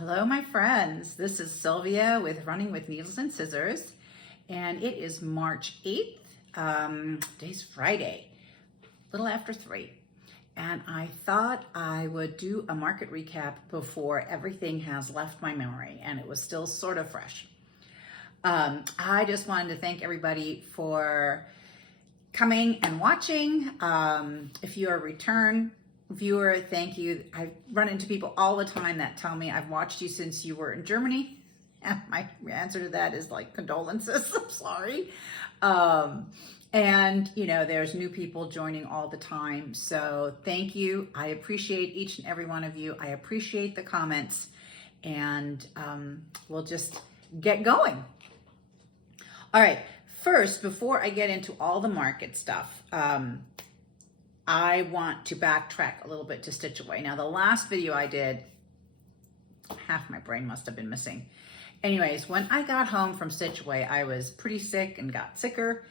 Hello, my friends. This is Sylvia with Running with Needles and Scissors, and it is March 8th. Today's Friday, a little after 3. And I thought I would do a market recap before everything has left my memory, and it was still sort of fresh. I just wanted to thank everybody for coming and watching. If you're a return viewer, thank you. I run into people all the time that tell me I've watched you since you were in Germany. And my answer to that is like condolences. I'm sorry. And you know, there's new people joining all the time. So thank you. I appreciate each and every one of you. I appreciate the comments, and we'll just get going. All right. First, before I get into all the market stuff, I want to backtrack a little bit to Stitch Away. Now, the last video I did, half my brain must have been missing. Anyways, when I got home from Stitch Away, I was pretty sick and got sicker.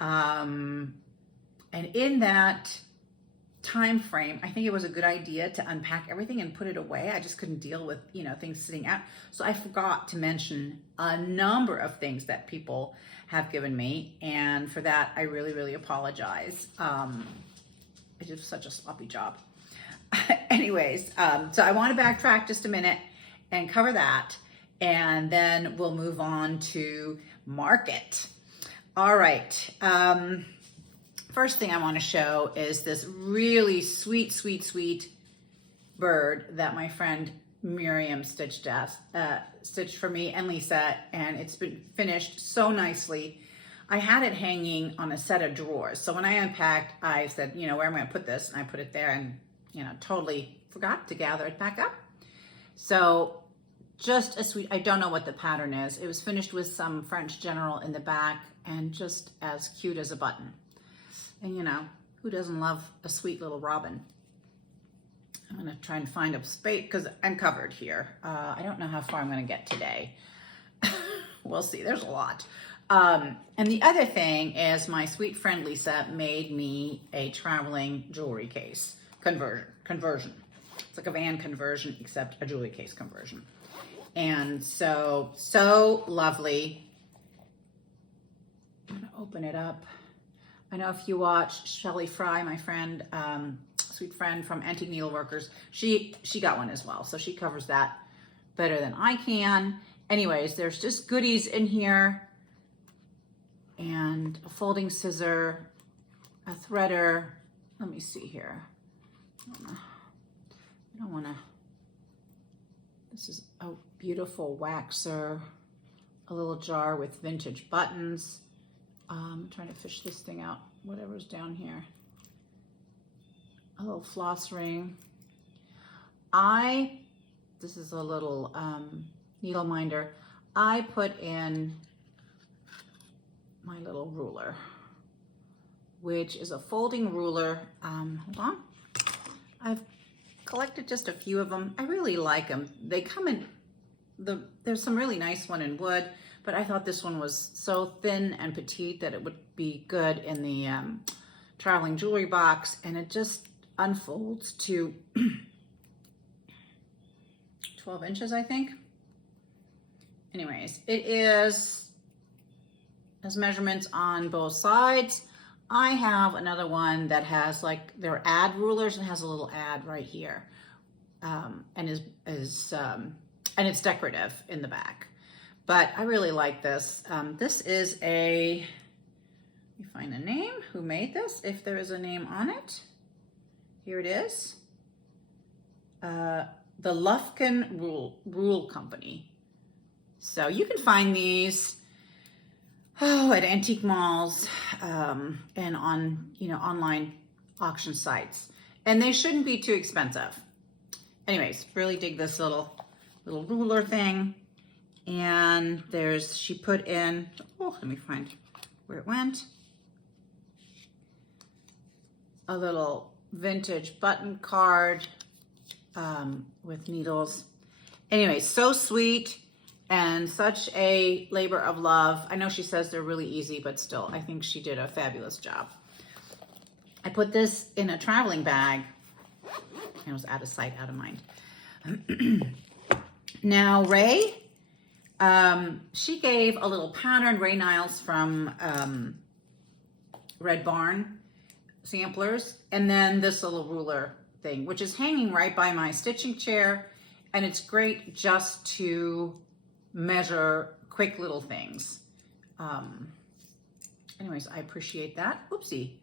And in that time frame, I think it was a good idea to unpack everything and put it away. I just couldn't deal with, things sitting out. So I forgot to mention a number of things that people have given me. And for that, I really, really apologize. I did such a sloppy job. Anyways, so I want to backtrack just a minute and cover that, and then we'll move on to market. All right. First thing I want to show is this really sweet, sweet, sweet bird that my friend Miriam stitched for me and Lisa, and it's been finished so nicely. I had it hanging on a set of drawers. So when I unpacked, I said, where am I going to put this? And I put it there and, totally forgot to gather it back up. So just a sweet, I don't know what the pattern is. It was finished with some French General in the back and just as cute as a button. And who doesn't love a sweet little robin? I'm going to try and find a space because I'm covered here. I don't know how far I'm going to get today. We'll see. There's a lot. And the other thing is my sweet friend Lisa made me a traveling jewelry case conversion. It's like a van conversion, except a jewelry case conversion. And so lovely. I'm gonna open it up. I know if you watch Shelley Fry, my friend, sweet friend from Antique Needleworkers, she got one as well. So she covers that better than I can. Anyways, there's just goodies in here. And a folding scissor, a threader. Let me see here. I don't want to. This is a beautiful waxer, a little jar with vintage buttons. I'm trying to fish this thing out, whatever's down here. A little floss ring. This is a little needle minder. I put in my little ruler, which is a folding ruler. Hold on. I've collected just a few of them. I really like them. They come in there's some really nice one in wood, but I thought this one was so thin and petite that it would be good in the traveling jewelry box, and it just unfolds to 12 inches, I think. Anyways, it has measurements on both sides. I have another one that has like their ad rulers and has a little ad right here, and and it's decorative in the back. But I really like this. This is let me find a name. Who made this? If there is a name on it, here it is. The Lufkin Rule Company. So you can find these at antique malls and on online auction sites, and they shouldn't be too expensive. Anyways, really dig this little ruler thing. And she put in, let me find where it went, a little vintage button card with needles. Anyway, so sweet. And such a labor of love. I know she says they're really easy, but still, I think she did a fabulous job. I put this in a traveling bag. It was out of sight, out of mind. Now Ray, she gave a little pattern, Ray Niles from Red Barn samplers, and then this little ruler thing, which is hanging right by my stitching chair, and it's great just to measure quick little things. Anyways, I appreciate that. Oopsie.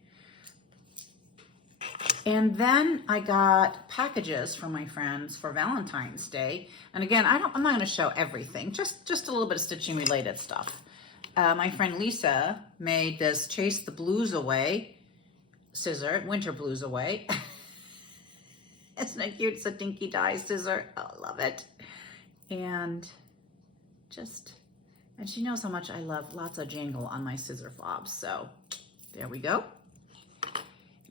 And then I got packages from my friends for Valentine's Day. And again, I'm not going to show everything, just a little bit of stitching related stuff. My friend Lisa made this Chase the Blues Away scissor, Winter Blues Away. Isn't it cute? It's a dinky dye scissor. Oh, I love it. And she knows how much I love lots of jangle on my scissor fobs. So there we go.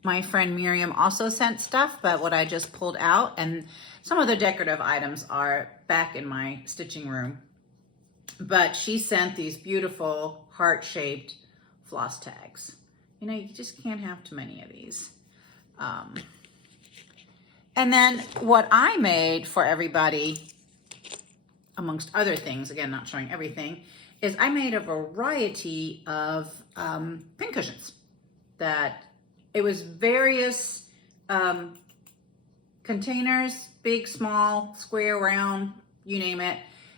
My friend Miriam also sent stuff, but what I just pulled out, and some of the decorative items are back in my stitching room. But she sent these beautiful heart-shaped floss tags. You know, you just can't have too many of these. And then what I made for everybody, amongst other things, again, not showing everything, is I made a variety of pin cushions that it was various containers, big, small, square, round, you name it.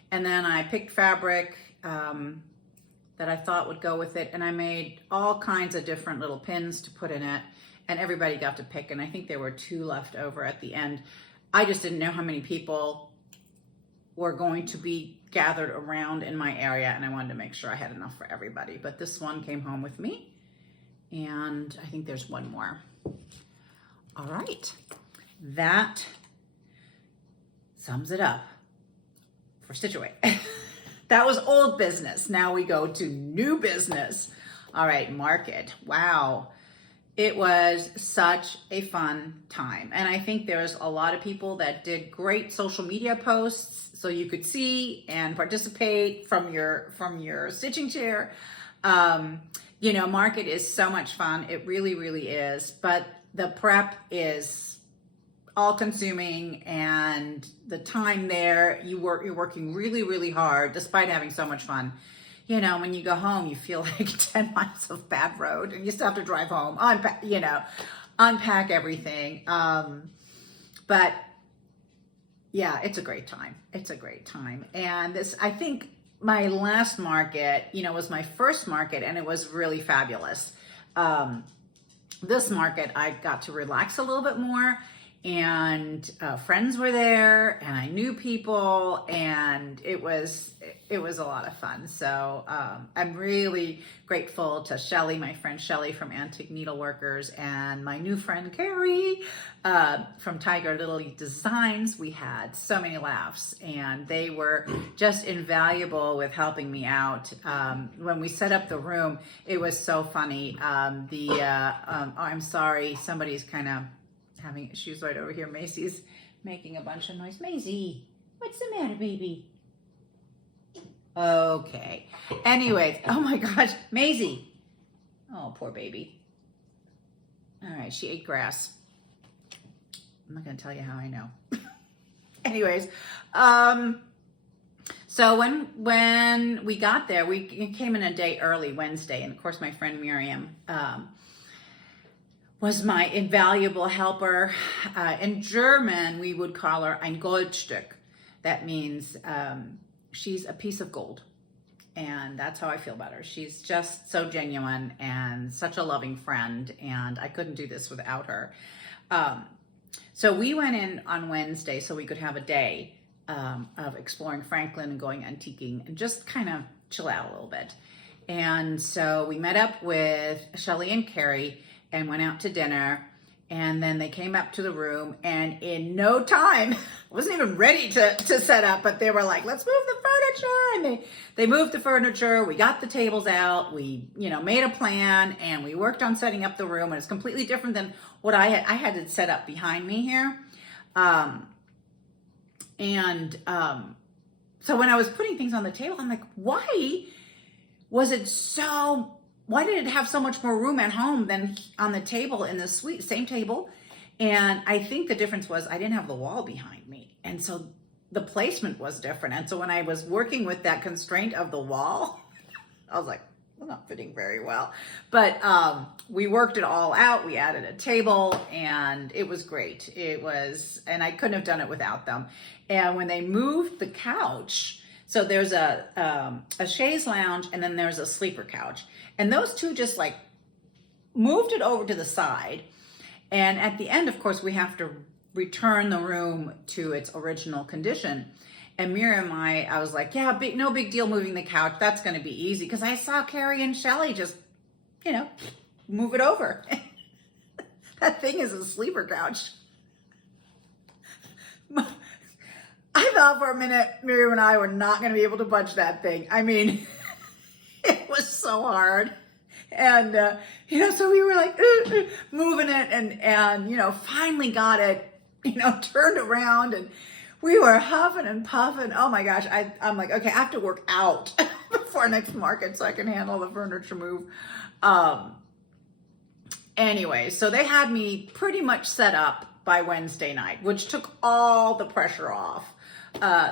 And then I picked fabric that I thought would go with it. And I made all kinds of different little pins to put in it. And everybody got to pick. And I think there were 2 left over at the end. I just didn't know how many people were going to be gathered around in my area. And I wanted to make sure I had enough for everybody. But this one came home with me. And I think there's one more. All right. That sums it up for Stitch Away. That was old business. Now we go to new business. All right, market. Wow. It was such a fun time. And I think there's a lot of people that did great social media posts so you could see and participate from your stitching chair. You know, market is so much fun. It really, really is. But the prep is all consuming, and the time there, you're working really, really hard despite having so much fun. You know, when you go home, you feel like 10 miles of bad road and you still have to drive home, unpack everything. But yeah, it's a great time. It's a great time. And this, I think my last market, was my first market, and it was really fabulous. This market, I got to relax a little bit more, and friends were there, and I knew people, and it was a lot of fun. So I'm really grateful to Shelly, my friend Shelly from Antique Needleworkers, and my new friend Carrie from Tiger Lily Designs. We had so many laughs, and they were just invaluable with helping me out. When we set up the room, it was so funny. I'm sorry, somebody's kind of having issues right over here. Macy's making a bunch of noise. Maisie, what's the matter, baby? Okay. Anyway, oh my gosh, Maisie. Oh, poor baby. All right, she ate grass. I'm not going to tell you how I know. Anyways, so when we got there, we came in a day early, Wednesday, and of course my friend Miriam was my invaluable helper. In German, we would call her ein Goldstück. That means she's a piece of gold. And that's how I feel about her. She's just so genuine and such a loving friend. And I couldn't do this without her. So we went in on Wednesday so we could have a day of exploring Franklin and going antiquing and just kind of chill out a little bit. And so we met up with Shelly and Carrie and went out to dinner, and then they came up to the room, and in no time, I wasn't even ready to set up, but they were like, let's move the furniture, and they moved the furniture, we got the tables out, we made a plan, and we worked on setting up the room, and it's completely different than what I had it set up behind me here. So when I was putting things on the table, I'm like, why did it have so much more room at home than on the table in the suite, same table? And I think the difference was I didn't have the wall behind me. And so the placement was different. And so when I was working with that constraint of the wall, I was like, well, not fitting very well. But we worked it all out. We added a table and it was great. It was, and I couldn't have done it without them. And when they moved the couch, so there's a chaise lounge and then there's a sleeper couch. And those two just like moved it over to the side. And at the end, of course, we have to return the room to its original condition. And Miriam, I was like, yeah, no big deal moving the couch. That's going to be easy. Because I saw Carrie and Shelly just, move it over. That thing is a sleeper couch. I thought for a minute, Miriam and I were not going to be able to budge that thing. I mean, it was so hard. And, so we were like, moving it and, finally got it, turned around, and we were huffing and puffing. Oh my gosh. I'm like, okay, I have to work out before next market so I can handle the furniture move. Anyway, so they had me pretty much set up by Wednesday night, which took all the pressure off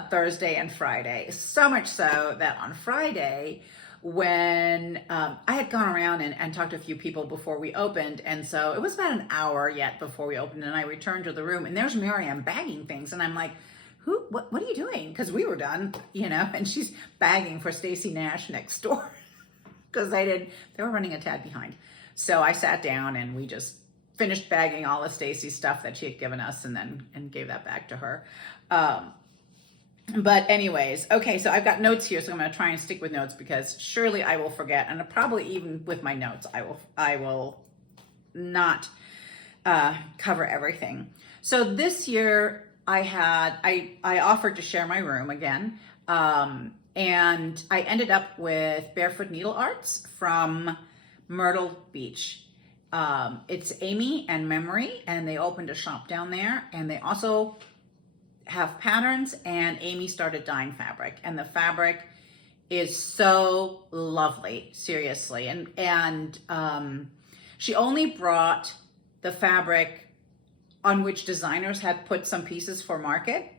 Thursday and Friday. So much so that on Friday, when I had gone around and talked to a few people before we opened, and so it was about an hour yet before we opened, and I returned to the room, and there's Miriam bagging things, and I'm like, what are you doing? Because we were done, and she's bagging for Stacy Nash next door because they were running a tad behind. So I sat down and we just finished bagging all of Stacy's stuff that she had given us and gave that back to her. But anyways, okay, so I've got notes here, so I'm going to try and stick with notes because surely I will forget, and probably even with my notes, I will not cover everything. So this year I offered to share my room again, and I ended up with Barefoot Needle Arts from Myrtle Beach. It's Amy and Memory, and they opened a shop down there, and they also have patterns, and Amy started dyeing fabric, and the fabric is so lovely, seriously. And she only brought the fabric on which designers had put some pieces for market,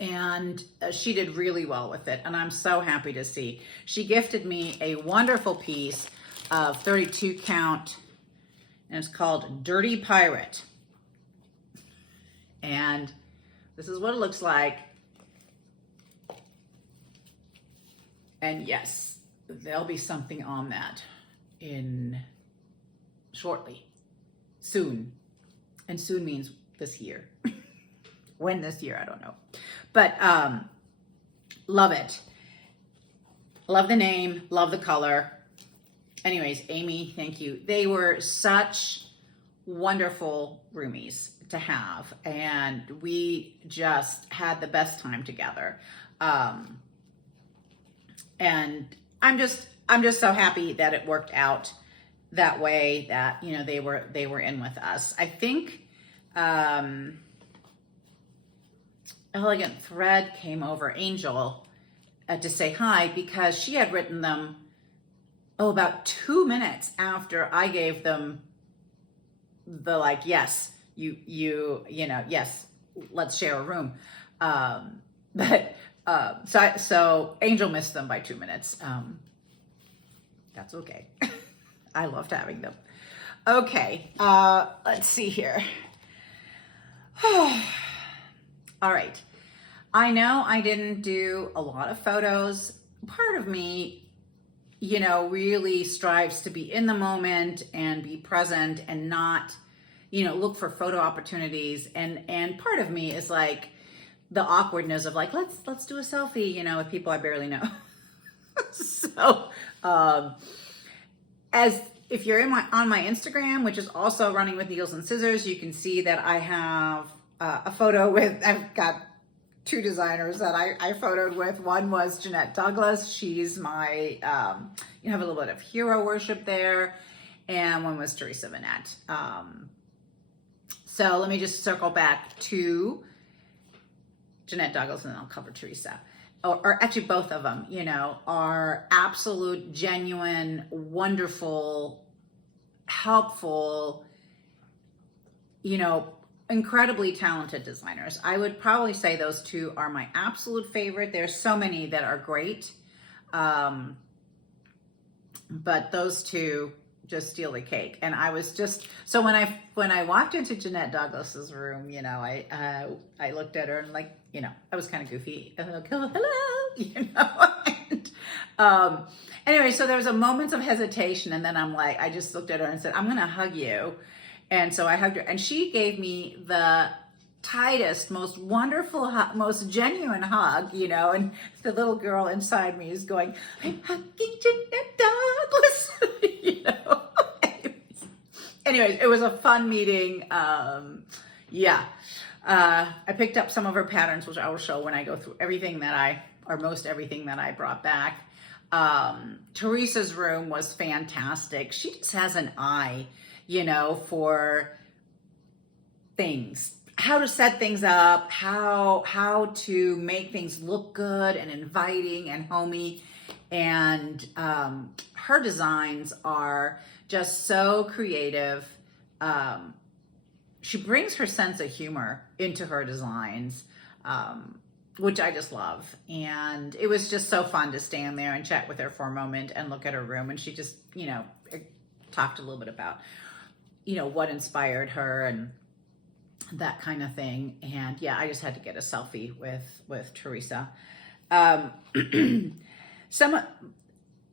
and she did really well with it, and I'm so happy to see. She gifted me a wonderful piece of 32 count, and it's called Dirty Pirate. And this is what it looks like. And yes, there'll be something on that in shortly, soon. And soon means this year. When this year, I don't know. But love it. Love the name, love the color. Anyways, Amy, thank you. They were such wonderful roomies to have, and we just had the best time together. And I'm just so happy that it worked out that way, that they were in with us. I think Elegant Thread came over, Angel, to say hi because she had written them about 2 minutes after I gave them the yes, yes, let's share a room. So Angel missed them by 2 minutes. That's okay. I loved having them. Okay, let's see here. All right. I know I didn't do a lot of photos. Part of me, really strives to be in the moment and be present and not, look for photo opportunities. And part of me is like the awkwardness of let's do a selfie, with people I barely know. So, as if you're on my Instagram, which is also Running with Needles and Scissors, you can see that I have a photo with, I've got two designers that I photoed with. One was Jeanette Douglas. She's my, you have a little bit of hero worship there. And one was Teresa Vanette. So let me just circle back to Jeanette Douglas, and then I'll cover Teresa. Or actually both of them, are absolute, genuine, wonderful, helpful, incredibly talented designers. I would probably say those two are my absolute favorite. There's so many that are great. But those two just steal the cake. And I was just, so when I walked into Jeanette Douglas's room, you know, I looked at her and like, you know, I was kind of goofy. Hello, you know. And, anyway, so there was a moment of hesitation, and then I'm like, I just looked at her and said, I'm gonna hug you. And so I hugged her, and she gave me the tightest, most wonderful, most genuine hug, you know, and the little girl inside me is going, I'm hugging Jeanette Douglas, you know. Anyways, it was a fun meeting. Yeah. I picked up some of her patterns, which I will show when I go through everything that most everything that I brought back. Teresa's room was fantastic. She just has an eye, you know, for things, how to set things up, how to make things look good and inviting and homey. And her designs are just so creative. She brings her sense of humor into her designs, which I just love. And it was just so fun to stand there and chat with her for a moment and look at her room. And she just, you know, talked a little bit about, you know, what inspired her and that kind of thing. And yeah, I just had to get a selfie with Teresa.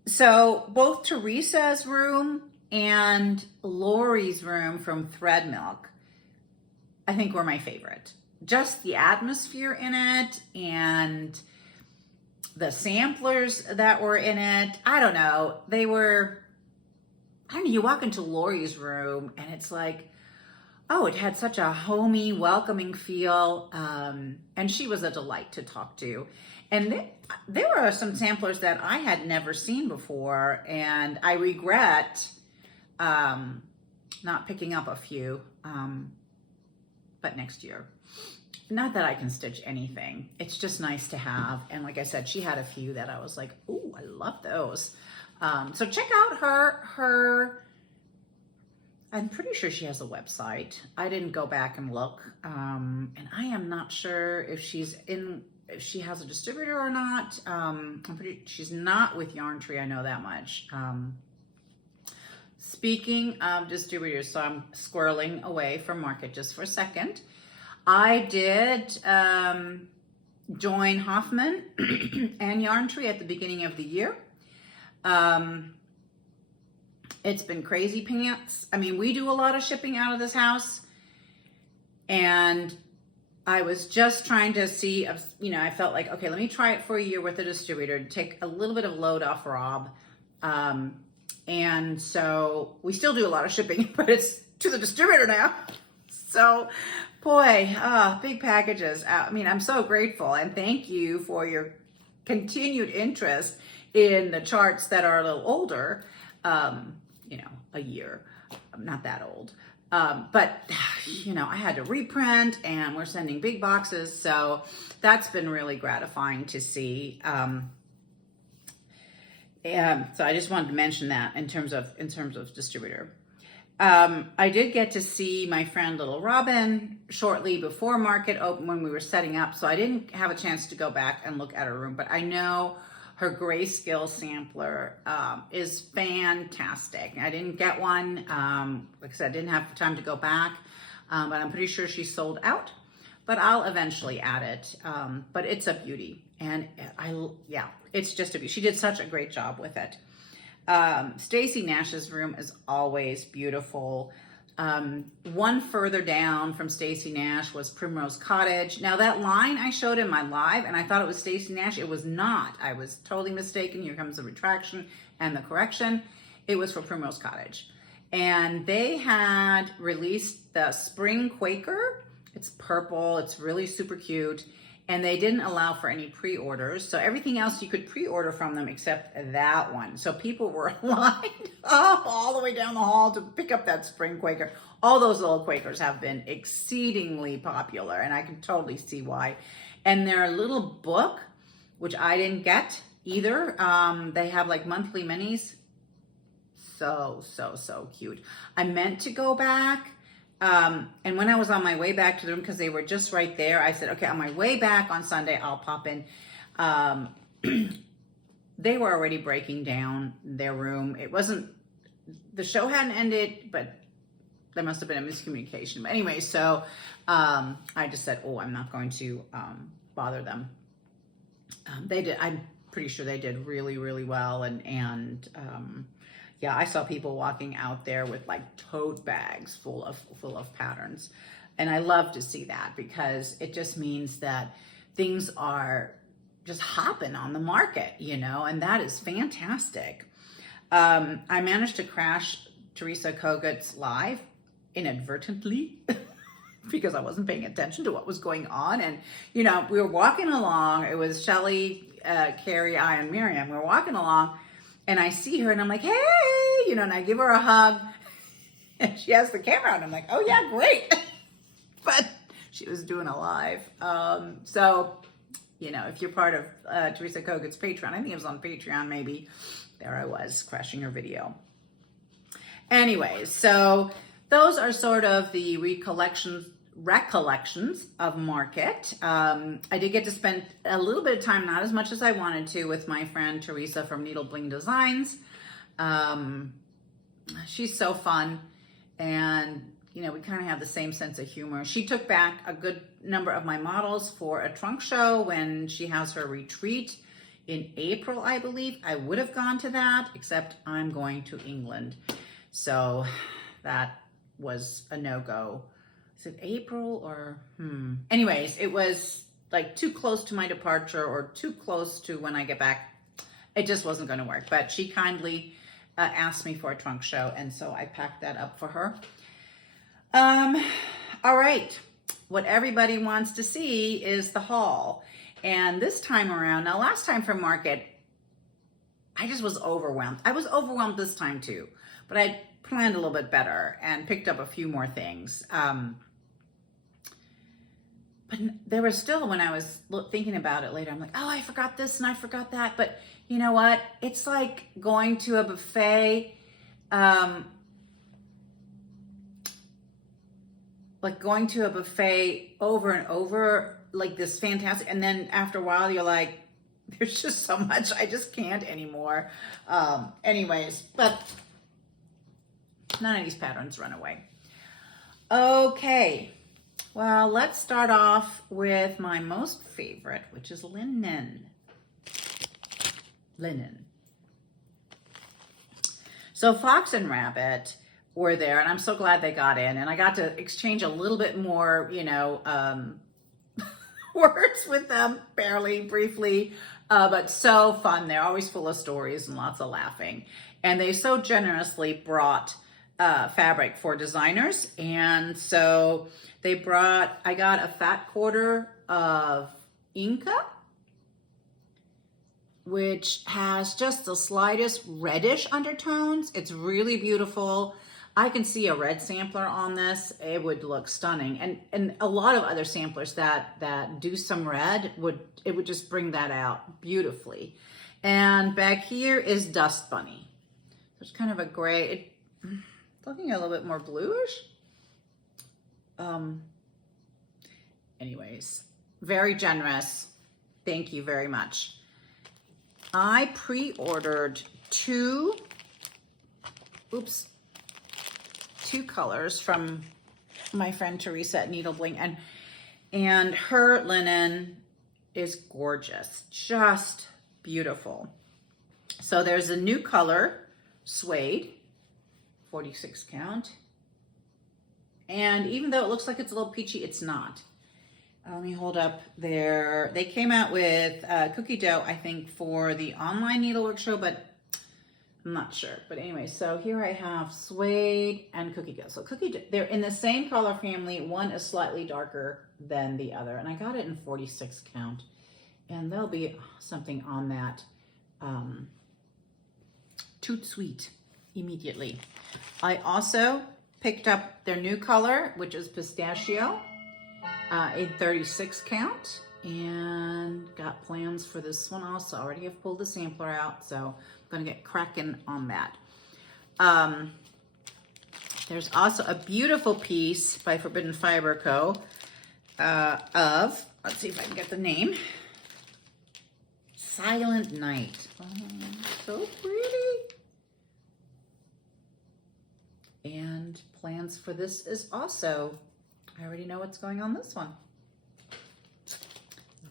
So both Teresa's room and Lori's room from Thread Milk, I think were my favorite. Just the atmosphere in it and the samplers that were in it. I don't know. You walk into Lori's room and it's like, oh, it had such a homey, welcoming feel. And she was a delight to talk to. And there were some samplers that I had never seen before. And I regret not picking up a few, but next year. Not that I can stitch anything. It's just nice to have. And like I said, she had a few that I was like, ooh, I love those. So check out her, I'm pretty sure she has a website. I didn't go back and look. And I am not sure if she has a distributor or not. She's not with Yarn Tree, I know that much. Speaking of distributors, so I'm squirreling away from Market just for a second. I did join Hoffman and Yarn Tree at the beginning of the year. It's been crazy pants. I mean, we do a lot of shipping out of this house, and I was just trying to see, you know, I felt like, okay, let me try it for a year with a distributor to take a little bit of load off Rob. And so we still do a lot of shipping, but it's to the distributor now. So, boy, big packages. I mean, I'm so grateful, and thank you for your continued interest in the charts that are a little older, you know, a year. I'm not that old. But, you know, I had to reprint, and we're sending big boxes. So that's been really gratifying to see. So I just wanted to mention that in terms of distributor. I did get to see my friend Little Robin shortly before Market open when we were setting up. So I didn't have a chance to go back and look at her room, but I know her grayscale sampler is fantastic. I didn't get one. Like I said, I didn't have time to go back, but I'm pretty sure she's sold out, but I'll eventually add it. But it's a beauty, and yeah, it's just a beauty. She did such a great job with it. Stacy Nash's room is always beautiful. One further down from Stacy Nash was Primrose Cottage. Now that line I showed in my live, and I thought it was Stacy Nash. It was not. I was totally mistaken. Here comes the retraction and the correction. It was for Primrose Cottage. And they had released the Spring Quaker. It's purple. It's really super cute. And they didn't allow for any pre-orders. So everything else you could pre-order from them except that one. So people were lined up all the way down the hall to pick up that Spring Quaker. All those little Quakers have been exceedingly popular, and I can totally see why. And their little book, which I didn't get either, they have like monthly minis. So cute. I meant to go back And when I was on my way back to the room, because they were just right there, I said, okay, on my way back on Sunday, I'll pop in. They were already breaking down their room. It wasn't, the show hadn't ended, but there must have been a miscommunication. But anyway, so I just said, oh, I'm not going to bother them. They did, I'm pretty sure they did really, really well. And yeah, I saw people walking out there with like tote bags full of patterns. And I love to see that, because it just means that things are just hopping on the market, you know, and that is fantastic. I managed to crash Teresa Kogut's live inadvertently because I wasn't paying attention to what was going on. And, you know, we were walking along. It was Shelly, Carrie, I, and Miriam. We were walking along, and I see her, and I'm like, hey, you know, and I give her a hug, and she has the camera out, and I'm like, oh yeah, great. But she was doing a live. So, you know, if you're part of Teresa Kogut's Patreon, I think it was on Patreon maybe, there I was crashing her video. Anyways, so those are sort of the recollections of Market. I did get to spend a little bit of time, not as much as I wanted to, with my friend Teresa from Needle Bling Designs. She's so fun, and you know, we kind of have the same sense of humor. She took back a good number of my models for a trunk show when she has her retreat in April, I believe. I would have gone to that, except I'm going to England. So that was a no-go. Is it April or, Anyways, it was like too close to my departure or too close to when I get back. It just wasn't going to work. But she kindly asked me for a trunk show, and so I packed that up for her. All right. What everybody wants to see is the haul. And this time around, now last time for Market, I just was overwhelmed. I was overwhelmed this time too, but I planned a little bit better and picked up a few more things. But there was still, when I was thinking about it later, I'm like, oh, I forgot this and I forgot that. But you know what? It's like going to a buffet, over and over, like this fantastic, and then after a while you're like, there's just so much, I just can't anymore. Anyways, but none of these patterns run away. Okay, well, let's start off with my most favorite, which is linen. So Fox and Rabbit were there, and I'm so glad they got in, and I got to exchange a little bit more, you know, words with them, briefly, but so fun. They're always full of stories and lots of laughing, and they so generously brought fabric for designers. And so they brought, I got a fat quarter of Inca, which has just the slightest reddish undertones. It's really beautiful. I can see a red sampler on this. It would look stunning. And a lot of other samplers that do some red would just bring that out beautifully. And back here is Dust Bunny. There's kind of a gray, it's looking a little bit more bluish. Anyways, very generous. Thank you very much. I pre-ordered two colors from my friend Teresa at Needle Bling, and her linen is gorgeous, just beautiful. So there's a new color, suede, 46 count, and even though it looks like it's a little peachy, it's not. Let me hold up there. They came out with cookie dough, I think, for the online needlework show, but I'm not sure. But anyway, so here I have suede and cookie dough. So cookie dough, they're in the same color family. One is slightly darker than the other, and I got it in 46 count. And there'll be something on that Toot Sweet immediately. I also picked up their new color, which is pistachio, in 36 count, and got plans for this one also. I already have pulled the sampler out, so I'm gonna get cracking on that. There's also a beautiful piece by Forbidden Fiber Co. Of, let's see if I can get the name, Silent Night. Oh, so pretty. And plans for this is also, I already know what's going on this one.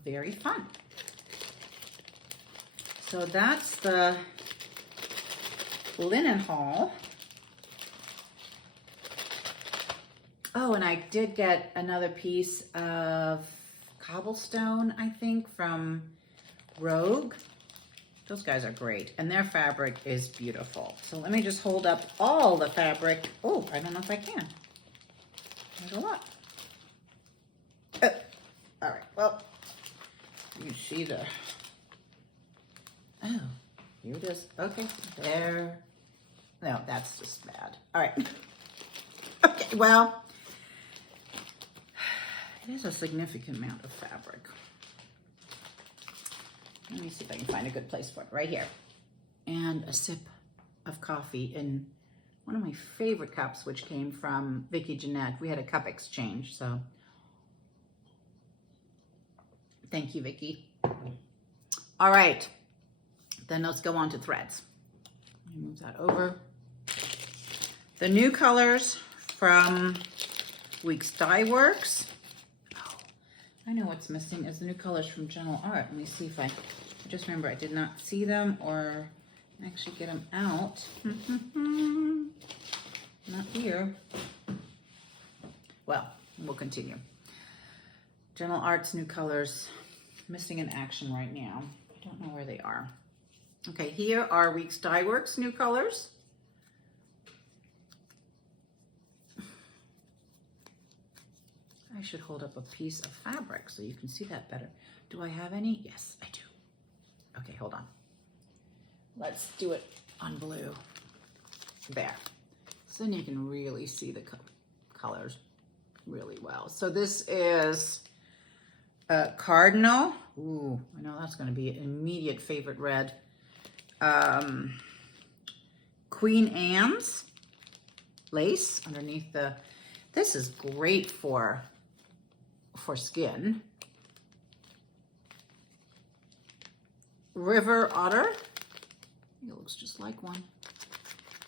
Very fun. So that's the linen haul. Oh, and I did get another piece of cobblestone, I think, from Rogue. Those guys are great, and their fabric is beautiful. So let me just hold up all the fabric. Oh, I don't know if I can. There's a lot. All right, well, you can see the, oh, here it is. Okay, there. No, that's just bad. All right. Okay, well, it is a significant amount of fabric. Let me see if I can find a good place for it. Right here. And a sip of coffee in one of my favorite cups, which came from Vicki Jeanette. We had a cup exchange, so thank you, Vicki. All right, then let's go on to threads. Let me move that over. The new colors from Weeks Dye Works. Oh, I know what's missing is the new colors from General Art. Let me see if I just remember I did not see them or actually get them out. Not here. Well, we'll continue. General Art's new colors, missing in action right now. I don't know where they are. Okay, here are Weeks Dye Works new colors. I should hold up a piece of fabric so you can see that better. Do I have any? Yes, I do. Okay, hold on. Let's do it on blue. There. So then you can really see the colors really well. So this is Cardinal. Ooh, I know that's going to be an immediate favorite red. Queen Anne's lace underneath the, this is great for skin. River Otter. It looks just like one.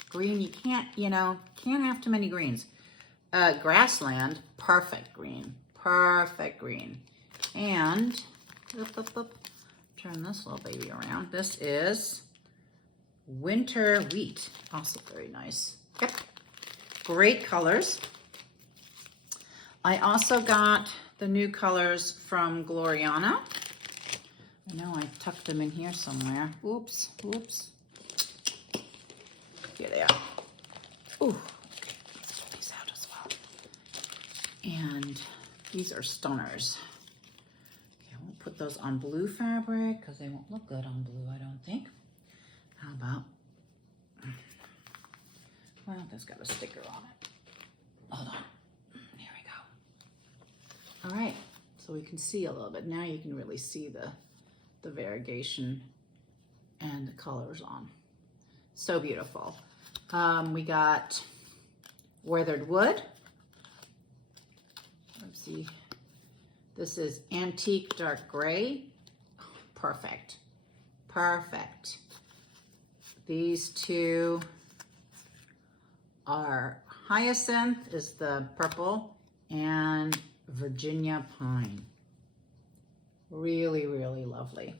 Green, you can't, can't have too many greens. Grassland, perfect green. Perfect green. And, turn this little baby around. This is Winter Wheat. Also very nice. Yep. Great colors. I also got the new colors from Gloriana. I know I tucked them in here somewhere. Oops, oops. Here they are. Ooh, okay, let's pull these out as well. And these are stoners. Okay, I won't put those on blue fabric because they won't look good on blue, I don't think. How about, well, that's got a sticker on it. Hold on, here we go. All right, so we can see a little bit. Now you can really see the variegation and the colors on. So beautiful. We got Weathered Wood. Let's see. This is Antique Dark Gray. Perfect. Perfect. These two are Hyacinth is the purple and Virginia Pine. Really, really lovely.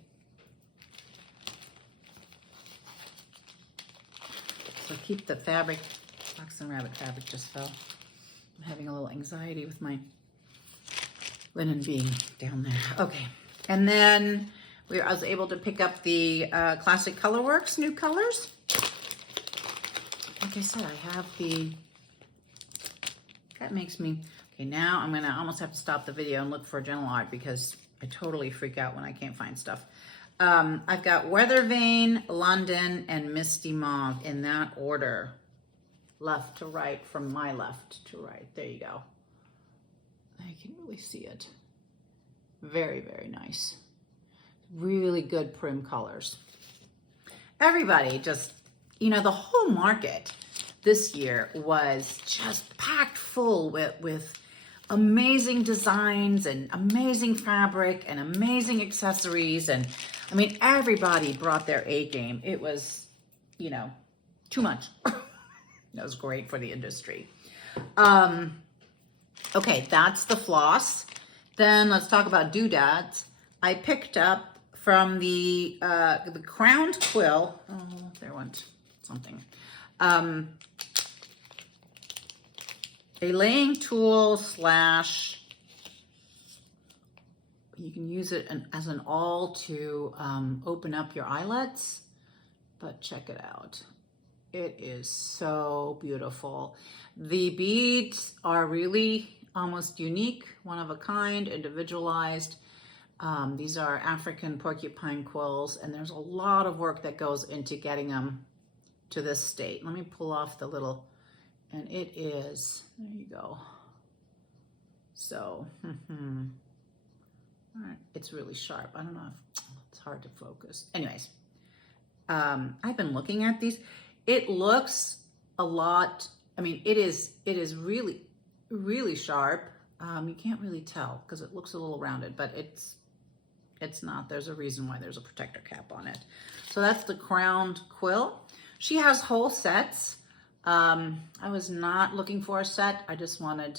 So keep the fabric, Fox and Rabbit fabric just fell. I'm having a little anxiety with my linen being down there. Okay, and then I was able to pick up the Classic Colorworks new colors. Like I said, I have that makes me, okay, now I'm gonna almost have to stop the video and look for General Art because I totally freak out when I can't find stuff. I've got Weather Vane, London, and Misty Mauve in that order. Left to right, from my left to right. There you go. I can really see it. Very, very nice. Really good prim colors. Everybody just, the whole market this year was just packed full with amazing designs and amazing fabric and amazing accessories. And I mean, everybody brought their A game. It was, you know, too much. That was great for the industry. Okay, that's the floss. Then let's talk about doodads. I picked up from the crowned quill. Oh, there went something. A laying tool slash, you can use it as an awl to open up your eyelets, but check it out. It is so beautiful. The beads are really almost unique, one of a kind, individualized. These are African porcupine quills, and there's a lot of work that goes into getting them to this state. Let me pull off the little, and it is, there you go. So, all right, it's really sharp. I don't know if it's hard to focus. Anyways, I've been looking at these. It looks a lot, I mean, it is really, really sharp. You can't really tell because it looks a little rounded, but it's not. There's a reason why there's a protector cap on it. So that's the crowned quill. She has whole sets. I was not looking for a set. I just wanted,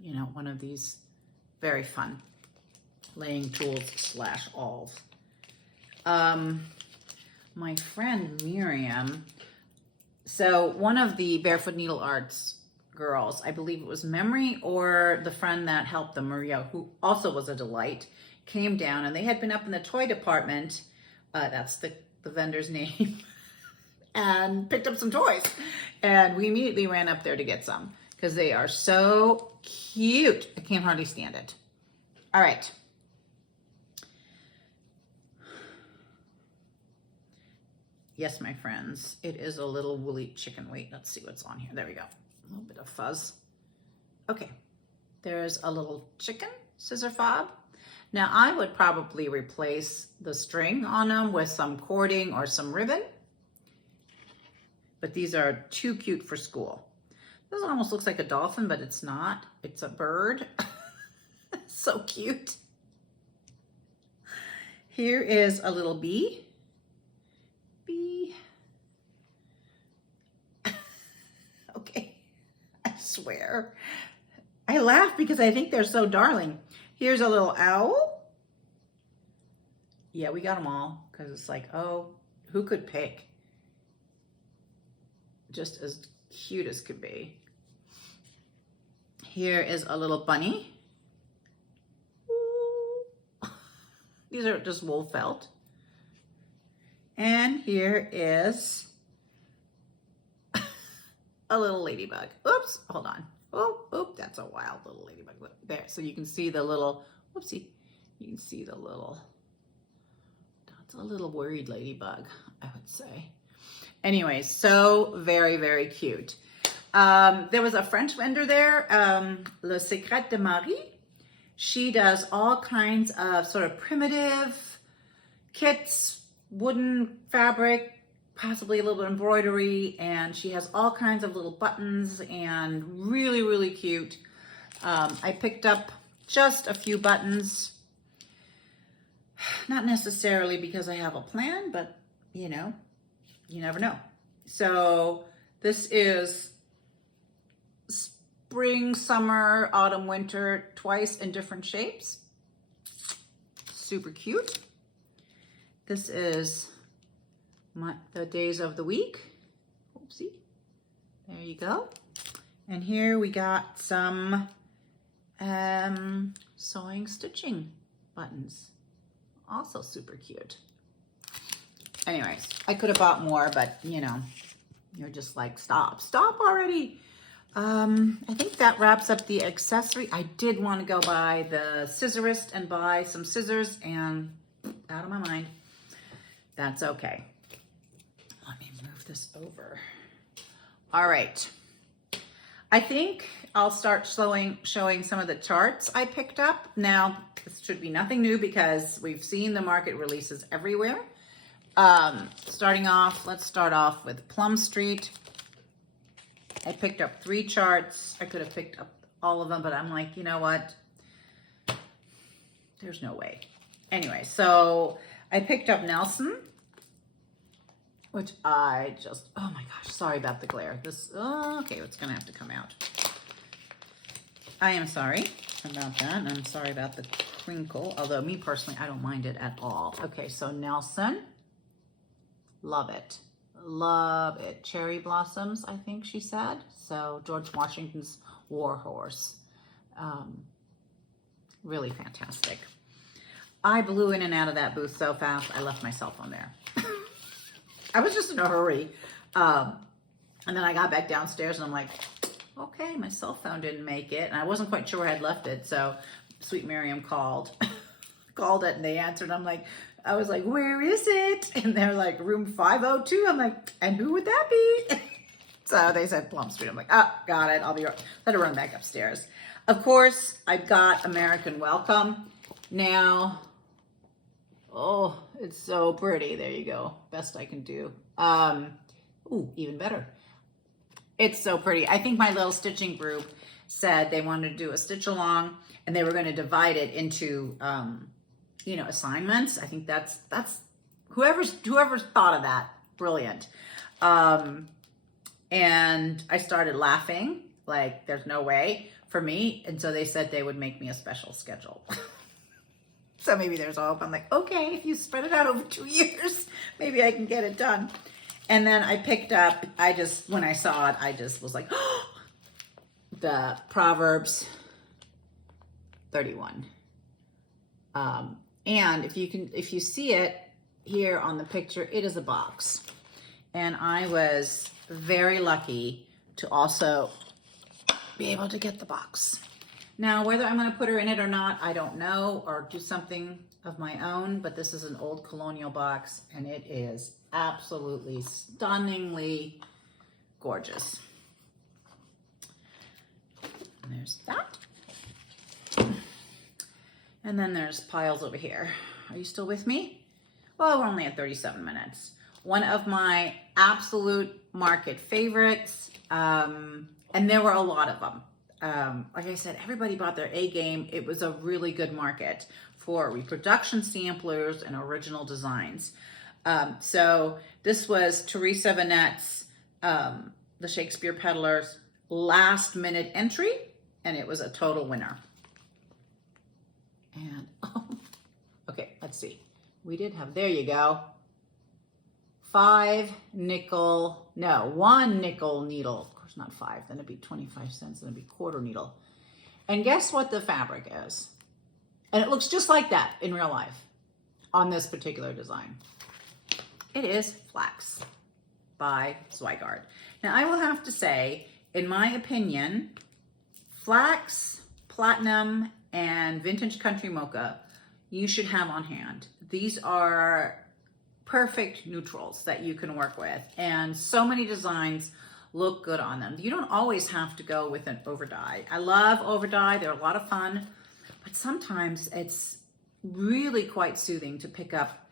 you know, one of these very fun laying tools slash awls. My friend Miriam, so one of the Barefoot Needle Arts girls, I believe it was Memory or the friend that helped them, Maria, who also was a delight, came down, and they had been up in the toy department, that's the vendor's name, and picked up some toys. And we immediately ran up there to get some because they are so cute. I can't hardly stand it. All right. Yes, my friends, it is a little woolly chicken. Wait, let's see what's on here. There we go. A little bit of fuzz. Okay, there's a little chicken scissor fob. Now, I would probably replace the string on them with some cording or some ribbon, but these are too cute for school. This almost looks like a dolphin, but it's not. It's a bird. So cute. Here is a little bee. Okay, I swear. I laugh because I think they're so darling. Here's a little owl. Yeah, we got them all because it's like, oh, who could pick? Just as cute as could be. Here is a little bunny. Ooh. These are just wool felt. And here is a little ladybug. Oops, hold on. Oh, that's a wild little ladybug. Look, there, so you can see the little, whoopsie. You can see the little, that's a little worried ladybug, I would say. Anyway, so very, very cute. There was a French vendor there, Le Secret de Marie. She does all kinds of sort of primitive kits, wooden fabric, possibly a little bit of embroidery, and she has all kinds of little buttons and really, really cute. I picked up just a few buttons, not necessarily because I have a plan, but you know, you never know. So this is spring, summer, autumn, winter, twice in different shapes. Super cute. This is the days of the week. Oopsie. There you go. And here we got some sewing stitching buttons. Also super cute. Anyways, I could have bought more, but you know, you're just like, stop already. I think that wraps up the accessory. I did want to go by the scissorist and buy some scissors, and out of my mind. That's okay. Let me move this over. All right. I think I'll start showing some of the charts I picked up. Now, this should be nothing new because we've seen the market releases everywhere. Let's start off with Plum Street. I picked up 3 charts. I could have picked up all of them, but I'm like, you know what? There's no way. Anyway, so I picked up Nelson, which I just, oh my gosh, sorry about the glare. This, oh, okay, it's gonna have to come out. I am sorry about that, and I'm sorry about the crinkle, although me personally, I don't mind it at all. Okay, so Nelson, love it. Love it. Cherry blossoms, I think she said. So George Washington's war horse. Really fantastic. I blew in and out of that booth so fast, I left my cell phone there. I was just in a hurry. And then I got back downstairs and I'm like, okay, my cell phone didn't make it. And I wasn't quite sure where I'd left it. So Sweet Miriam called it and they answered. I was like, where is it? And they're like, room 502. I'm like, and who would that be? So they said Plum Street. I'm like, oh, got it. I'll be right. Let her run back upstairs. Of course, I've got American Welcome. Now, oh, it's so pretty. There you go. Best I can do. Ooh, even better. It's so pretty. I think my little stitching group said they wanted to do a stitch along and they were going to divide it into, you know, assignments. I think that's whoever's thought of that, brilliant. And I started laughing like there's no way for me. And so they said they would make me a special schedule. So maybe there's hope. I'm like, okay, if you spread it out over 2 years, maybe I can get it done. And then I picked up, when I saw it, I just was like, oh, the Proverbs 31. And if you see it here on the picture, it is a box. And I was very lucky to also be able to get the box. Now, whether I'm going to put her in it or not, I don't know, or do something of my own, but this is an old colonial box and it is absolutely stunningly gorgeous. And there's that. And then there's piles over here. Are you still with me? Well, we're only at 37 minutes. One of my absolute market favorites, and there were a lot of them. Like I said, everybody bought their A game. It was a really good market for reproduction samplers and original designs. So this was Teresa Vanette's, the Shakespeare Peddlers last minute entry, and it was a total winner. And, okay, let's see. We did have, there you go. 1 nickel needle. Of course, not 5, then it'd be 25 cents, then it'd be quarter needle. And guess what the fabric is? And it looks just like that in real life on this particular design. It is flax by Zweigart. Now, I will have to say, in my opinion, flax, platinum, and vintage country mocha, you should have on hand. These are perfect neutrals that you can work with, and so many designs look good on them. You don't always have to go with an overdye. I love overdye, they're a lot of fun, but sometimes it's really quite soothing to pick up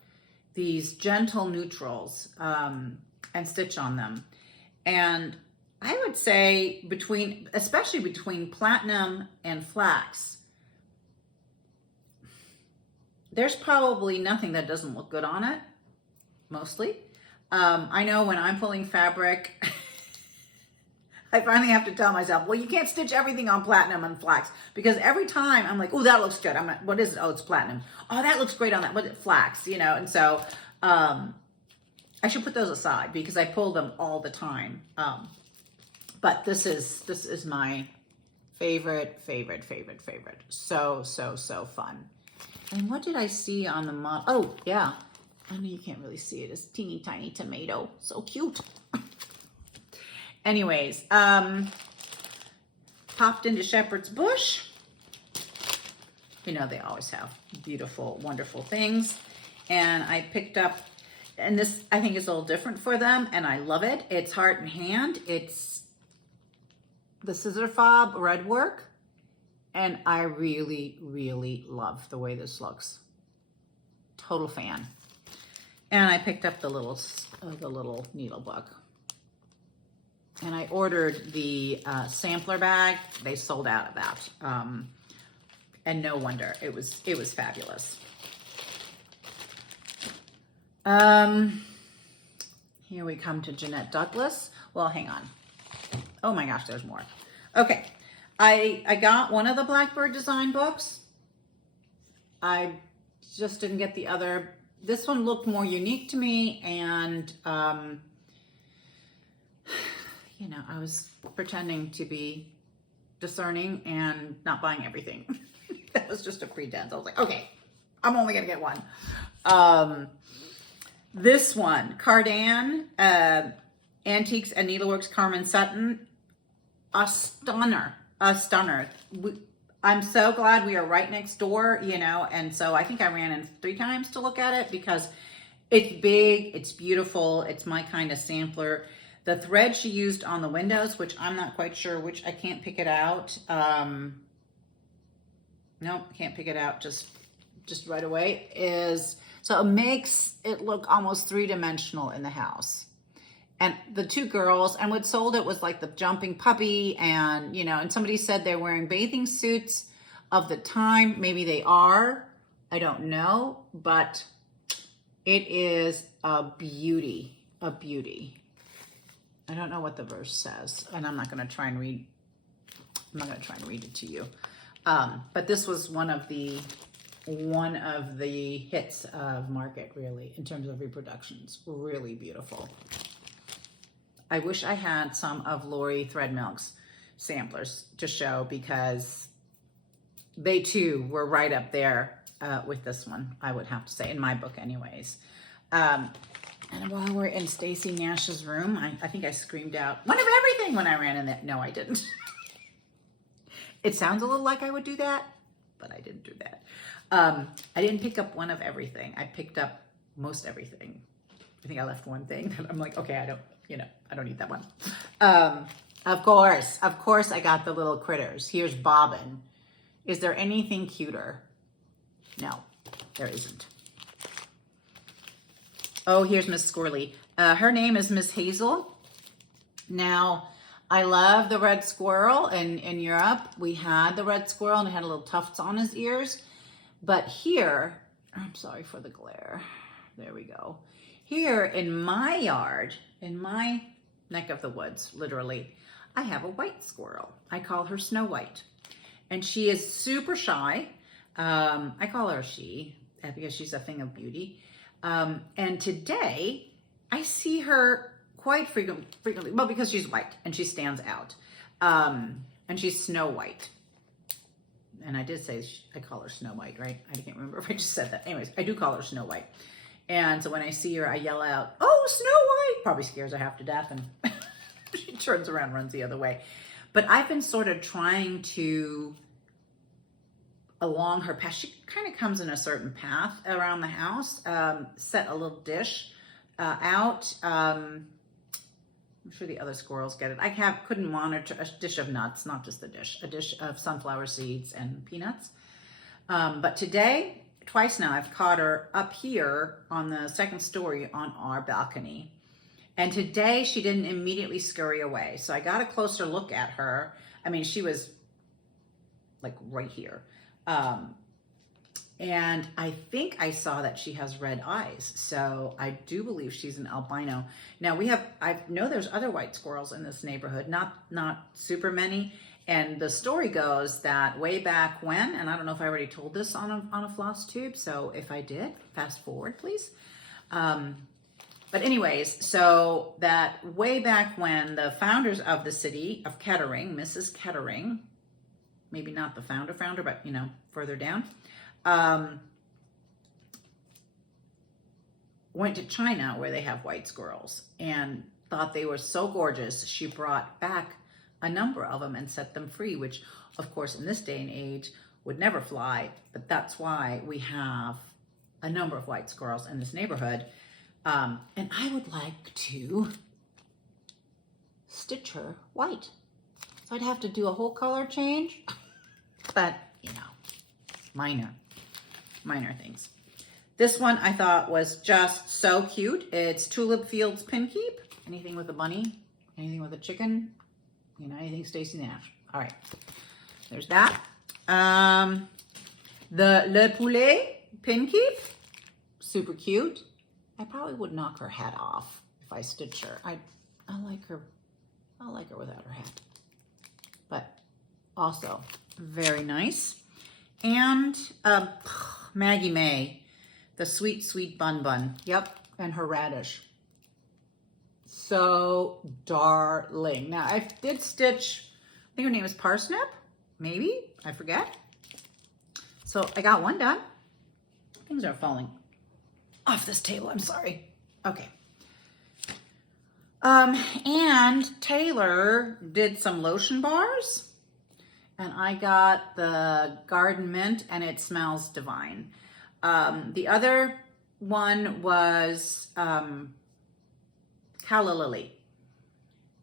these gentle neutrals and stitch on them. And I would say especially between platinum and flax, there's probably nothing that doesn't look good on it, mostly. I know when I'm pulling fabric, I finally have to tell myself, well, you can't stitch everything on platinum and flax, because every time I'm like, oh, that looks good. I'm like, what is it? Oh, it's platinum. Oh, that looks great on that. What is it? Flax, you know? And so I should put those aside because I pull them all the time. But this is my favorite. So fun. And what did I see on the model? Oh, yeah. I know you can't really see it. It's teeny tiny tomato. So cute. Anyways, popped into Shepherd's Bush. You know, they always have beautiful, wonderful things. And I picked up, and this I think is a little different for them, and I love it. It's Heart and Hand. It's the scissor fob red work. And I really, really love the way this looks. Total fan. And I picked up the little needle book. and I ordered the sampler bag. They sold out of that. And no wonder, it was fabulous. Here we come to Jeanette Douglas. Well, hang on. Oh my gosh, there's more. Okay, I got one of the Blackbird design books. I just didn't get the other. This one looked more unique to me, and you know, I was pretending to be discerning and not buying everything. That was just a pretense. I was like, okay, I'm only gonna get one. This one, Cardan, Antiques and Needleworks, Carmen Sutton, a stunner. I'm so glad we are right next door, you know, and so I think I ran in 3 times to look at it because it's big, it's beautiful, it's my kind of sampler. The thread she used on the windows, which I'm not quite sure which, I can't pick it out. Nope, can't pick it out just right away, is, so it makes it look almost 3-dimensional in the house. And the 2 girls, and what sold it was like the jumping puppy, and, you know, and somebody said they're wearing bathing suits of the time. Maybe they are, I don't know, but it is a beauty, a beauty. I don't know what the verse says, and I'm not going to try and read it to you. But this was one of the hits of market, really, in terms of reproductions. Really beautiful. I wish I had some of Lori Threadmilk's samplers to show, because they too were right up there with this one, I would have to say, in my book anyways. And while we're in Stacy Nash's room, I think I screamed out, "One of everything," when I ran in there. No, I didn't. It sounds a little like I would do that, but I didn't do that. I didn't pick up one of everything. I picked up most everything. I think I left one thing that I'm like, okay, I don't need that one. Of course, I got the little critters. Here's Bobbin. Is there anything cuter? No, there isn't. Oh, here's Miss Squirrely. Her name is Miss Hazel. Now, I love the red squirrel. In Europe, we had the red squirrel and it had little tufts on his ears. But here, I'm sorry for the glare. There we go. Here in my yard, in my neck of the woods, literally, I have a white squirrel. I call her Snow White. And she is super shy. I call her she because she's a thing of beauty. And today, I see her quite frequently, well, because she's white and she stands out. And she's Snow White. And I did say I call her Snow White, right? I can't remember if I just said that. Anyways, I do call her Snow White. And so when I see her, I yell out, "Oh, Snow White!" Probably scares her half to death, and she turns around, runs the other way. But I've been sort of trying to, along her path, she kind of comes in a certain path around the house, set a little dish out. I'm sure the other squirrels get it. I couldn't monitor a dish of nuts, not just the dish, a dish of sunflower seeds and peanuts. But today, twice now, I've caught her up here on the 2nd story on our balcony. And today she didn't immediately scurry away. So I got a closer look at her. I mean, she was like right here. And I think I saw that she has red eyes. So I do believe she's an albino. Now I know there's other white squirrels in this neighborhood, not super many. And the story goes that way back when, and I don't know if I already told this on a floss tube, so if I did, fast forward, please. But anyways, so that way back when the founders of the city of Kettering, Mrs. Kettering, maybe not the founder, but, you know, further down, went to China where they have white squirrels and thought they were so gorgeous. She brought back a number of them and set them free, which of course in this day and age would never fly, but that's why we have a number of white squirrels in this neighborhood. And I would like to stitch her white. So I'd have to do a whole color change, but you know, minor things. This one I thought was just so cute. It's Tulip Fields Pin Keep. Anything with a bunny Anything with a chicken, you know, anything Stacey Nash. All right, there's that. The Le Poulet pin keep, super cute. I probably would knock her hat off if I stitch her. I like her. I like her without her hat. But also very nice. And Maggie May, the sweet, sweet bun bun. Yep, and her radish. So darling. Now I did stitch, I think her name is Parsnip, maybe, I forget. So I got one done. Things are falling off this table, I'm sorry. Okay. And Taylor did some lotion bars, and I got the Garden Mint, and it smells divine. The other one was Calla Lily.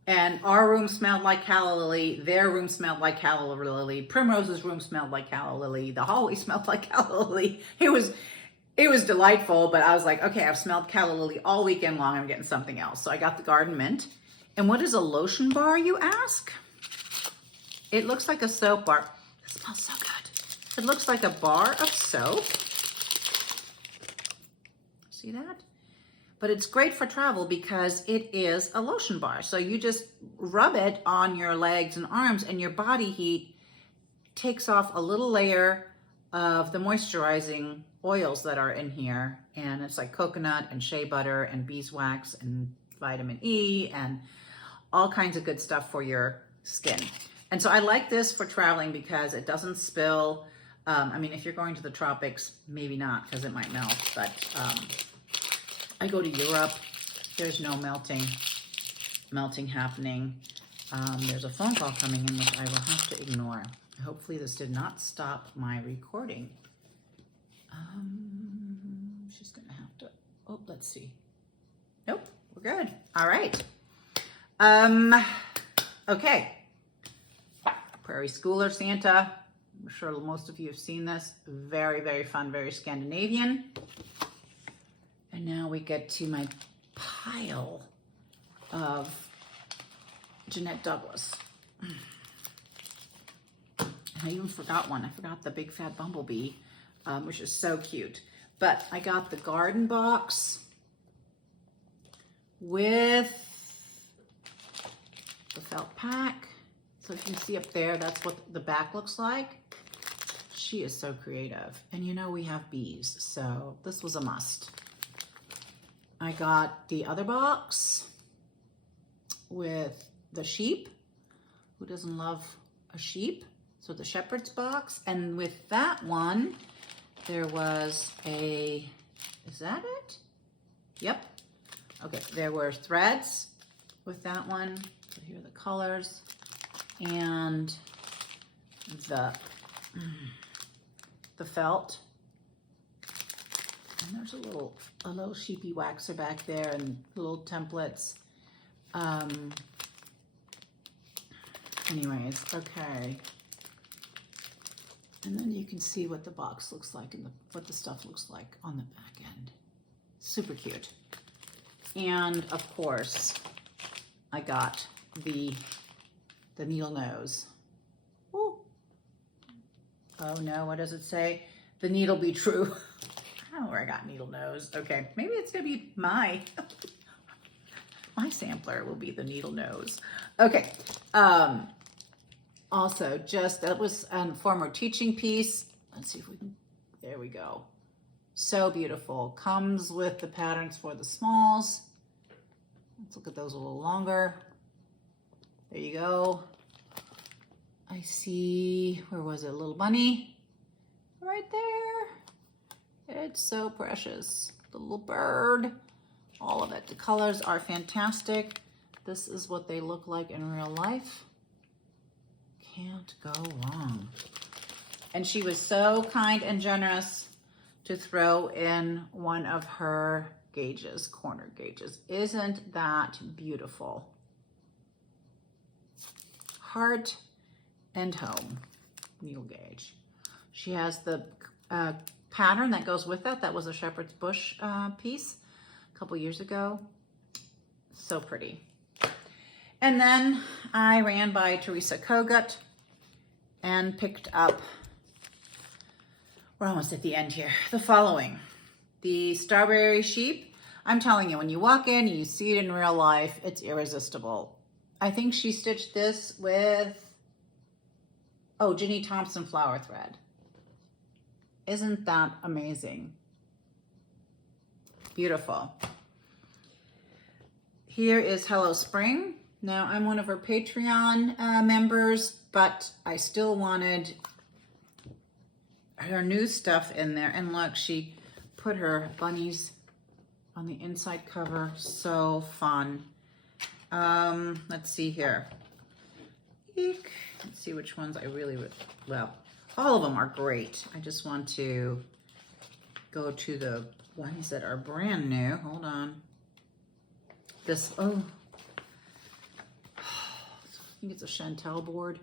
And our room smelled like Calla Lily. Their room smelled like Calla Lily. Primrose's room smelled like Calla Lily. The hallway smelled like Calla Lily. It was delightful, but I was like, okay, I've smelled Calla Lily all weekend long. I'm getting something else. So I got the Garden Mint. And what is a lotion bar, you ask? It looks like a soap bar. It smells so good. It looks like a bar of soap. See that? But it's great for travel because it is a lotion bar. So you just rub it on your legs and arms, and your body heat takes off a little layer of the moisturizing oils that are in here. And it's like coconut and shea butter and beeswax and vitamin E and all kinds of good stuff for your skin. And so I like this for traveling because it doesn't spill. I mean, if you're going to the tropics, maybe not because it might melt, but I go to Europe, there's no melting happening. There's a phone call coming in, which I will have to ignore. Hopefully this did not stop my recording. She's gonna have to, oh, let's see. Nope, we're good. All right. Okay. Prairie Schooler Santa. I'm sure most of you have seen this. Very, very fun, very Scandinavian. And now we get to my pile of Jeanette Douglas. And I even forgot one. I forgot the big fat bumblebee, which is so cute. But I got the garden box with the felt pack. So if you see up there, that's what the back looks like. She is so creative. And you know we have bees, so this was a must. I got the other box with the sheep. Who doesn't love a sheep? So the shepherd's box. And with that one, there was a, is that it? Yep. Okay, there were threads with that one. So here are the colors. And the felt. And there's a little sheepy waxer back there and little templates. Anyways, okay. And then you can see what the box looks like and what the stuff looks like on the back end. Super cute. And of course, I got the needle nose. Ooh. Oh no, what does it say? The needle be true. I don't know where I got needle nose. Okay, maybe it's gonna be my sampler will be the needle nose. Okay, also just, that was a former teaching piece. Let's see if we can, there we go. So beautiful. Comes with the patterns for the smalls. Let's look at those a little longer. There you go. I see, where was it? A little bunny right there. It's so precious. The little bird, all of it. The colors are fantastic. This is what they look like in real life. Can't go wrong. And she was so kind and generous to throw in one of her gauges, corner gauges. Isn't that beautiful? Heart and home needle gauge. She has the pattern that goes with that. That was a shepherd's bush piece a couple years ago. So pretty. And then I ran by Teresa Kogut and picked up, we're almost at the end here, the following. The Strawberry Sheep. I'm telling you, when you walk in and you see it in real life, it's irresistible. I think she stitched this with, oh, Ginny Thompson flower thread. Isn't that amazing? Beautiful. Here is Hello Spring. Now, I'm one of her Patreon members, but I still wanted her new stuff in there. And look, she put her bunnies on the inside cover. So fun. Let's see here. Eek. Let's see which ones I really, well, all of them are great. I just want to go to the ones that are brand new. Hold on. This, oh, I think it's a Chantel board.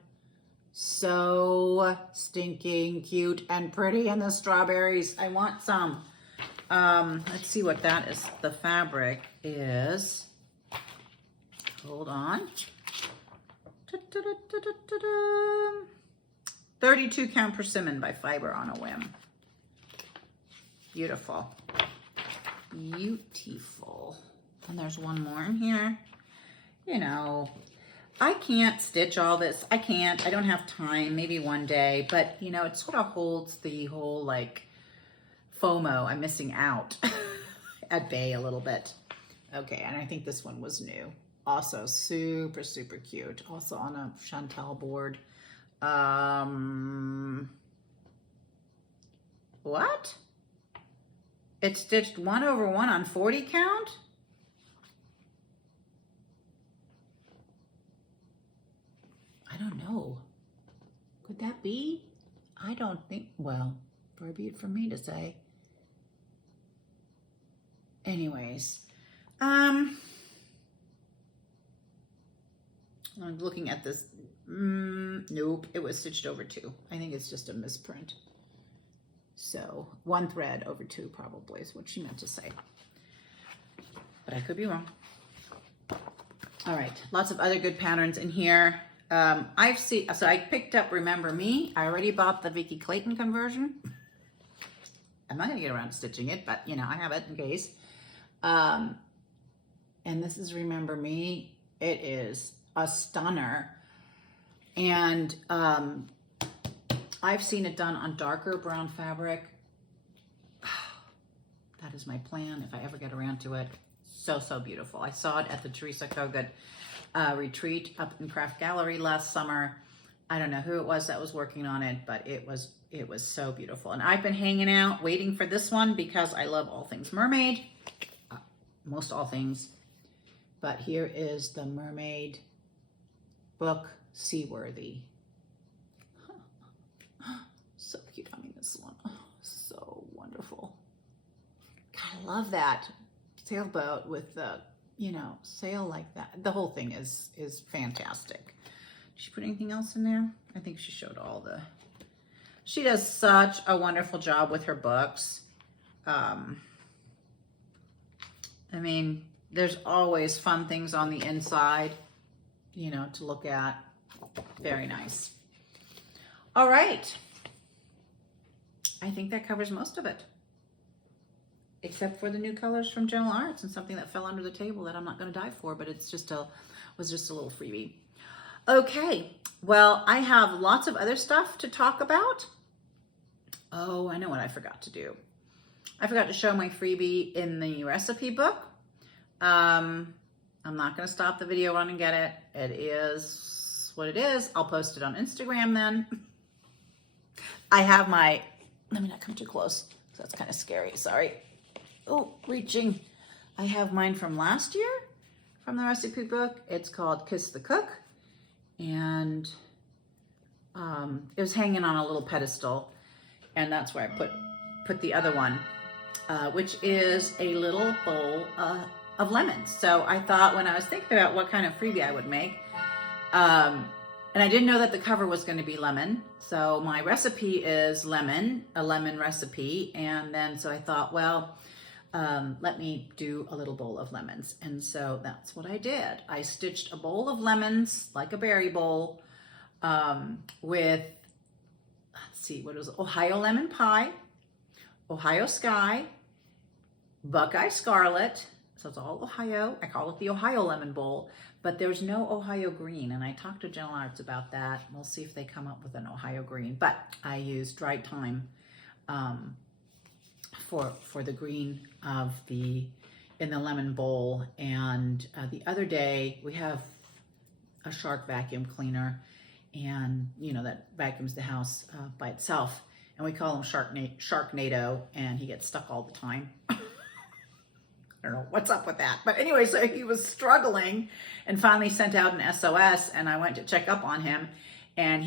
So stinking cute and pretty. And the strawberries, I want some. Let's see what that is. The fabric is, hold on. 32 count persimmon by Fiber on a Whim. Beautiful. Beautiful. And there's one more in here. You know, I can't stitch all this. I can't. I don't have time. Maybe one day. But, you know, it sort of holds the whole, like, FOMO. I'm missing out at bay a little bit. Okay, and I think this one was new. Also super, super cute. Also on a Chantel board. What? It's stitched 1/1 on 40 count? I don't know. Could that be? I don't think, well, far be it from me to say. Anyways, I'm looking at this. Nope, it was stitched over 2. I think it's just a misprint. So 1 thread over 2 probably is what she meant to say. But I could be wrong. All right, lots of other good patterns in here. So I picked up Remember Me. I already bought the Vicki Clayton conversion. I'm not gonna get around to stitching it, but you know, I have it in case. And this is Remember Me. It is a stunner. And I've seen it done on darker brown fabric. That is my plan if I ever get around to it. So, so beautiful. I saw it at the Teresa Kogut retreat up in Craft Gallery last summer. I don't know who it was that was working on it, but it was so beautiful. And I've been hanging out waiting for this one because I love all things mermaid, most all things. But here is the mermaid book, Seaworthy. So cute. I mean, this one, so wonderful. God, I love that sailboat with the, you know, sail like that. The whole thing is fantastic. Did she put anything else in there? I think she showed all the, she does such a wonderful job with her books. I mean, there's always fun things on the inside, you know, to look at. Very nice. All right. I think that covers most of it. Except for the new colors from General Arts and something that fell under the table that I'm not going to die for, but it's just was just a little freebie. Okay, well, I have lots of other stuff to talk about. Oh, I know what I forgot to do. I forgot to show my freebie in the recipe book. I'm not going to stop the video, run and get it. It is what it is. I'll post it on Instagram then. I have my, let me not come too close. That's kind of scary, sorry. Oh, reaching. I have mine from last year from the recipe book. It's called Kiss the Cook. And it was hanging on a little pedestal. And that's where I put the other one, which is a little bowl of lemons. So I thought when I was thinking about what kind of freebie I would make, and I didn't know that the cover was going to be lemon. So my recipe is lemon, a lemon recipe. And then, so I thought, well, let me do a little bowl of lemons. And so that's what I did. I stitched a bowl of lemons, like a berry bowl, with, let's see, what was it? Ohio lemon pie, Ohio sky, Buckeye scarlet. So it's all Ohio. I call it the Ohio lemon bowl, but there's no Ohio green. And I talked to Gentle Arts about that. We'll see if they come up with an Ohio green, but I used dried thyme, for the green of in the lemon bowl. And the other day we have a Shark vacuum cleaner, and you know that vacuums the house by itself, and we call him Sharknado, and he gets stuck all the time. I don't know what's up with that, but anyway, so he was struggling and finally sent out an SOS, and I went to check up on him, and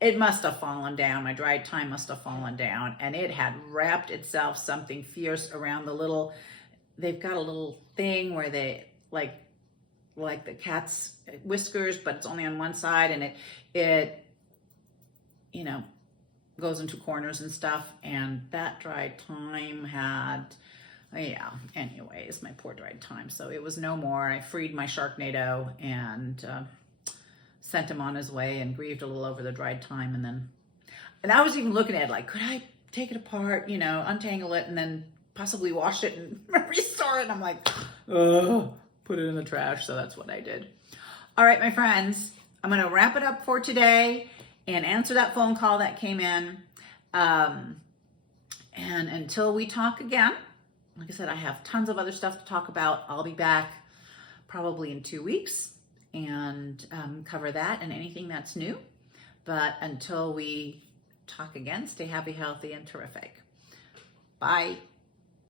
it must have fallen down. My dried thyme must have fallen down, and it had wrapped itself something fierce around they've got a little thing where they like the cat's whiskers, but it's only on one side, and it you know, goes into corners and stuff. And that dried thyme anyways, my poor dried thyme. So it was no more. I freed my Sharknado and sent him on his way, and grieved a little over the dried thyme. And I was even looking at it like, could I take it apart, untangle it, and then possibly wash it and restore it? And I'm like, oh, put it in the trash. So that's what I did. All right, my friends, I'm going to wrap it up for today and answer that phone call that came in. And until we talk again, like I said, I have tons of other stuff to talk about. I'll be back probably in 2 weeks and cover that and anything that's new. But until we talk again, stay happy, healthy, and terrific. Bye.